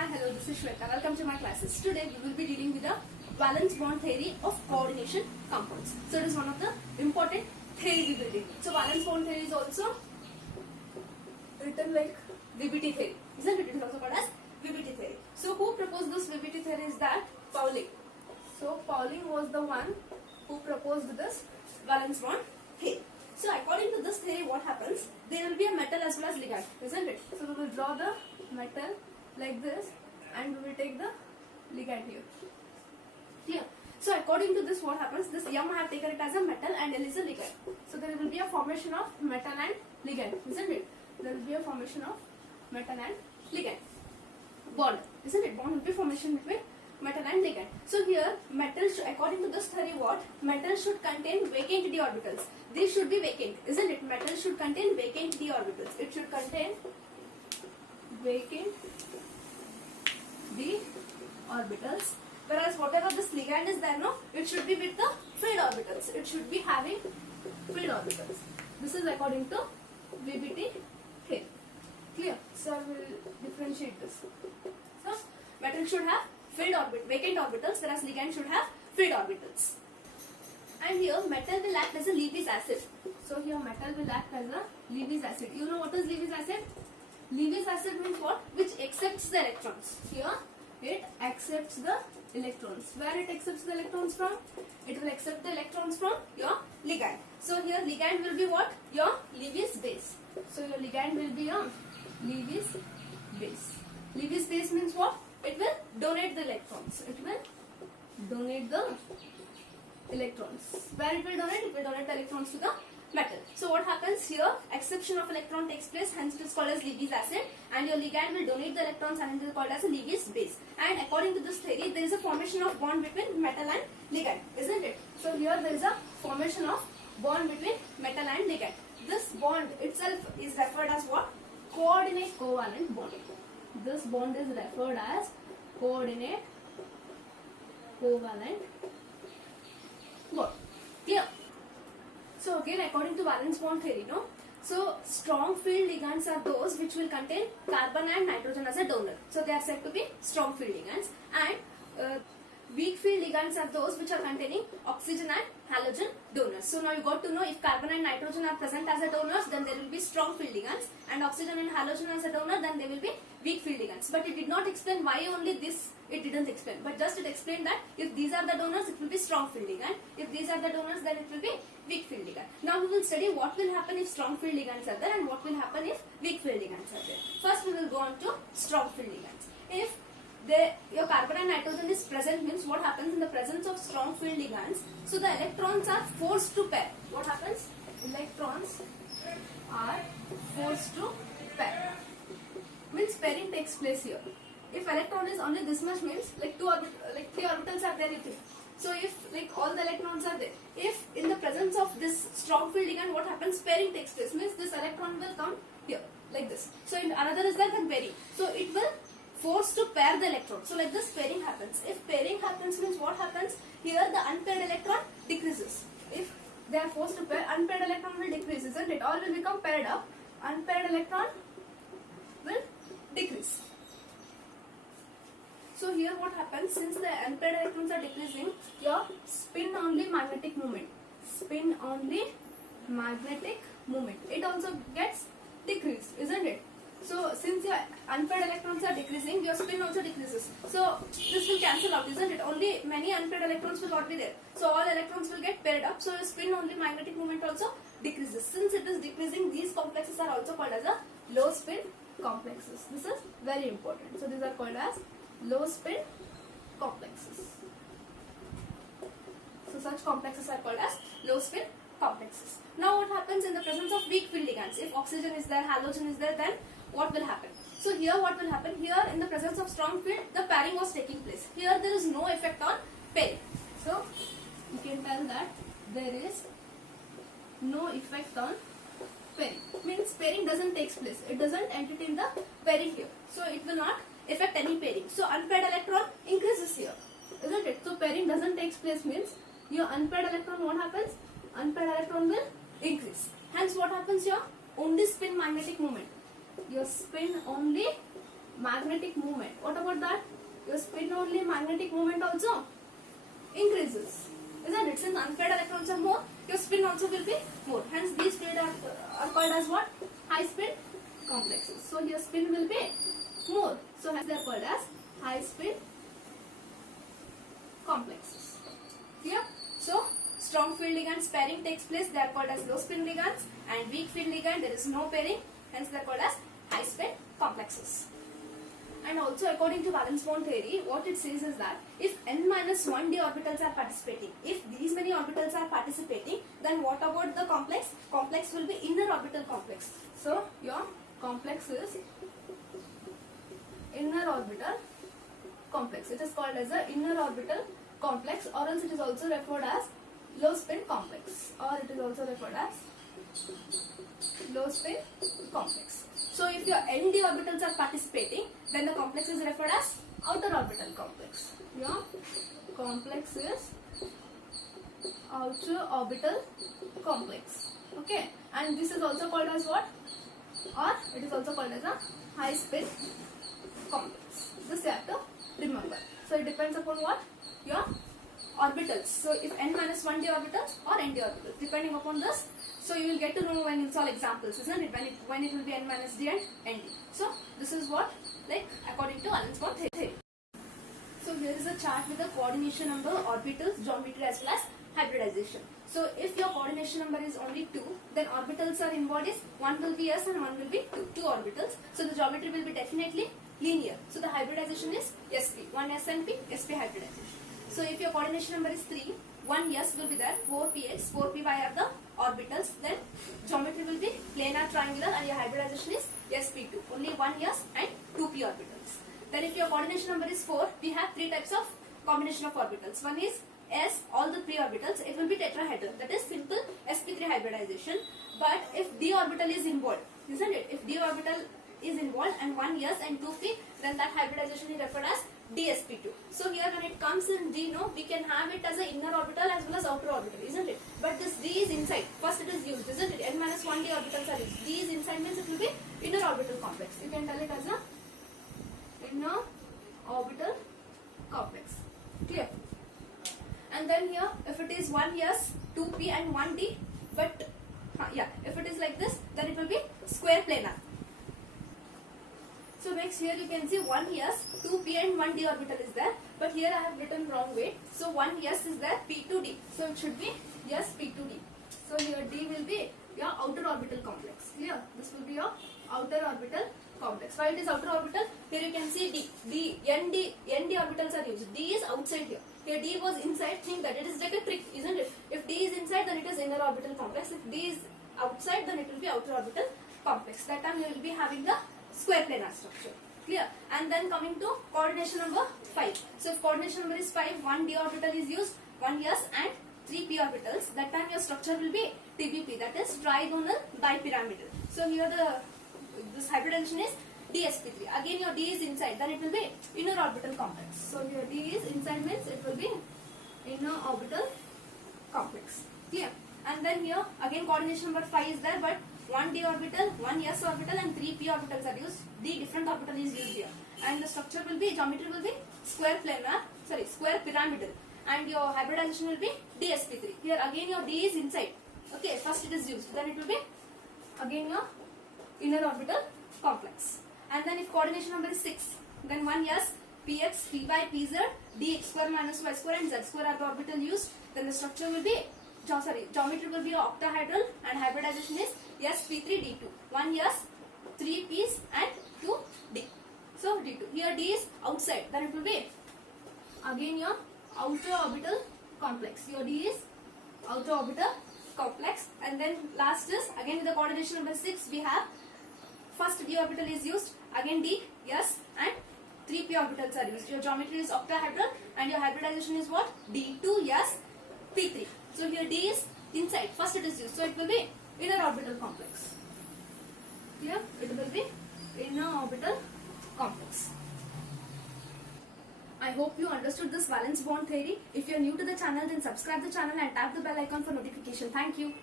Hi, hello, this is Shweta. Welcome to my classes. Today we will be dealing with the valence bond theory of coordination compounds. So it is one of the important theory we will deal with. So valence bond theory is also written like VBT theory, isn't it? It is also called as VBT theory. So who proposed this VBT theory is that Pauling. So Pauling was the one who proposed this valence bond theory. So according to this theory, what happens? There will be a metal as well as ligand, isn't it? So we will draw the metal like this and we will take the ligand here. Clear? So according to this, what happens? This M I have taken it as a metal and L is a ligand. So there will be a formation of metal and ligand, isn't it? There will be a formation of metal and ligand. Bond, isn't it? Bond will be formation between metal and ligand. So here, metal, according to this theory, what? Metal should contain vacant d orbitals. These should be vacant, isn't it? Metal should contain vacant d orbitals. It should contain vacant d orbitals. Whereas whatever this ligand is there, no, it should be with the filled orbitals. It should be having filled orbitals. This is according to VBT theory. Clear? So I will differentiate this. So metal should have vacant orbitals, whereas ligand should have filled orbitals. And here metal will act as a Lewis acid. So here metal will act as a Lewis acid. You know what is Lewis acid? Lewis acid means what? Which accepts the electrons. Here it accepts the electrons. Where it accepts the electrons from? It will accept the electrons from your ligand. So here ligand will be what? Your Lewis base. So your ligand will be your Lewis base. Lewis base means what? It will donate the electrons. It will donate the electrons. Where it will donate? It will donate the electrons to the metal. So what happens here? Exception of electron takes place, hence it is called as Lewis acid, and your ligand will donate the electrons and it is called as a Lewis base. And according to this theory, there is a formation of bond between metal and ligand, isn't it? So here there is a formation of bond between metal and ligand. This bond itself is referred as what? Coordinate covalent bond. This bond is referred as coordinate covalent bond. Clear? So again, according to valence bond theory, no? So strong field ligands are those which will contain carbon and nitrogen as a donor. So they are said to be strong field ligands. And weak field ligands are those which are containing oxygen and halogen donors. So now you got to know if carbon and nitrogen are present as a donors, then there will be strong field ligands, and oxygen and halogen as a donor, then they will be weak field ligands. But it did not explain why only this. It didn't explain, but just it explained that if these are the donors, it will be strong field ligand. If these are the donors, then it will be weak field ligand. Now we will study what will happen if strong field ligands are there and what will happen if weak field ligands are there. First we will go on to strong field ligands. If your carbon and nitrogen is present, means what happens in the presence of strong field ligands? So the electrons are forced to pair. What happens? Electrons are forced to pair. Means pairing takes place here. If electron is only this much, means like three orbitals are there with it. So if like all the electrons are there, if in the presence of this strong field ligand, what happens? Pairing takes place. Means this electron will come here like this. So in another is there, then pairing. So it will force to pair the electron. So like this pairing happens. If pairing happens, means what happens? Here the unpaired electron decreases. If they are forced to pair, unpaired electron will decrease, isn't it? All will become paired up. Unpaired electron will decrease. So here what happens? Since the unpaired electrons are decreasing, your spin only magnetic moment. Spin only magnetic moment. It also gets decreased, isn't it? So since your unpaired electrons are decreasing, your spin also decreases. So this will cancel out, isn't it? Only many unpaired electrons will not be there. So all electrons will get paired up. So your spin only magnetic moment also decreases. Since it is decreasing, these complexes are also called as a low spin complexes. This is very important. So these are called as low spin complexes. So such complexes are called as low spin complexes. Now what happens in the presence of weak field ligands? If oxygen is there, halogen is there, then what will happen? So here what will happen? Here in the presence of strong field, the pairing was taking place. Here there is no effect on pairing. So you can tell that there is no effect on pairing. Means pairing doesn't take place. It doesn't entertain the pairing here. So it will not affect any pairing. So unpaired electron increases here, isn't it? So pairing doesn't take place, means your unpaired electron, what happens? Unpaired electron will increase. Hence what happens here? Only spin magnetic moment. Your spin only magnetic moment. What about that? Your spin only, magnetic moment also increases. Isn't it? Since unpaired electrons are more, your spin also will be more. Hence, these paired are called as what? High spin complexes. So, your spin will be more. So, hence they are called as high spin complexes. Clear? So, strong field ligands pairing takes place. They are called as low spin ligands, and weak field ligand there is no pairing. Hence, they are called as high spin complexes. And also, according to valence bond theory, what it says is that if n-1 d orbitals are participating, if these many orbitals are participating, then what about the complex? Complex will be inner orbital complex. So, your complex is inner orbital complex. It is called as a inner orbital complex, or else it is also referred as low spin complex, or it is also referred as low spin complex. So, if your n d orbitals are participating, then the complex is referred as outer orbital complex. Your complex is outer orbital complex. Okay, and this is also called as what? Or it is also called as a high spin complex. This you have to remember. So, it depends upon what? Your orbitals. So, if n-1 d orbitals or n d orbitals, depending upon this. So, you will get to know when you solve examples, isn't it? When it will be n-d and nd. So, this is what, like, according to valence bond theory. So, here is a chart with the coordination number, orbitals, geometry as well as hybridization. So, if your coordination number is only 2, then orbitals are involved is 1 will be s and 1 will be 2 orbitals. So, the geometry will be definitely linear. So, the hybridization is sp, 1 s and p, sp hybridization. So, if your coordination number is 3, 1 s will be there, 4px, 4py are the orbitals, then geometry will be planar triangular and your hybridization is sp2, only 1 s and 2p orbitals. Then if your coordination number is 4, we have 3 types of combination of orbitals. One is s, all the 3 orbitals, it will be tetrahedral, that is simple sp3 hybridization. But if d orbital is involved, isn't it? If d orbital is involved and 1 s and 2p, then that hybridization is referred as dsp2. So here when it comes in d, no, we can have it as an inner orbital as well as outer orbital, isn't it? But this d is inside. First it is used, isn't it? n-1 d orbitals are used. D is inside means it will be inner orbital complex. You can tell it as a inner orbital complex. Clear? And then here, if it is 1 s, 2p and 1d, but if it is like this, then it will be square planar. So next here you can see 1 s, 2p and 1d orbital is there, but here I have written wrong way. So 1 s is there, p2d. So it should be s p2d. So here d will be your outer orbital complex. Clear? This will be your outer orbital complex. Why it is outer orbital? Here you can see nd orbitals are used. D is outside here. Here D was inside. Think that it is like a trick, isn't it? If D is inside, then it is inner orbital complex. If D is outside, then it will be outer orbital complex. That time you will be having the square planar structure. Clear? And then coming to coordination number 5. So if coordination number is 5, 1 d orbital is used, 1 s and 3 p orbitals. That time your structure will be TBP, that is trigonal bipyramidal. So here this hybridization is dsp3. Again your d is inside, then it will be inner orbital complex. So your d is inside means it will be inner orbital complex. Clear? And then here again coordination number 5 is there, but 1 d orbital, 1 s orbital and 3 p orbitals are used. D different orbital is used here. And the structure will be, geometry will be square pyramidal. And your hybridization will be dsp3. Here again your d is inside. Okay, first it is used. Then it will be again your inner orbital complex. And then if coordination number is 6, then 1 s, px, py, pz, dx square minus y square and z square are the orbital used. Then the structure will be, geometry will be octahedral and hybridization is sp3 d2. 1 s, 3 p's and 2 d. So d2. Here d is outside, then it will be again your outer orbital complex. Your d is outer orbital complex. And then last is again with the coordination number 6 we have first d orbital is used, again d, s and 3 p orbitals are used. Your geometry is octahedral and your hybridization is what? d2 s p3. So here d is inside, first it is used, so it will be inner orbital complex. Here it will be inner orbital complex. I hope you understood this valence bond theory. If you are new to the channel, then subscribe the channel and tap the bell icon for notification. Thank you.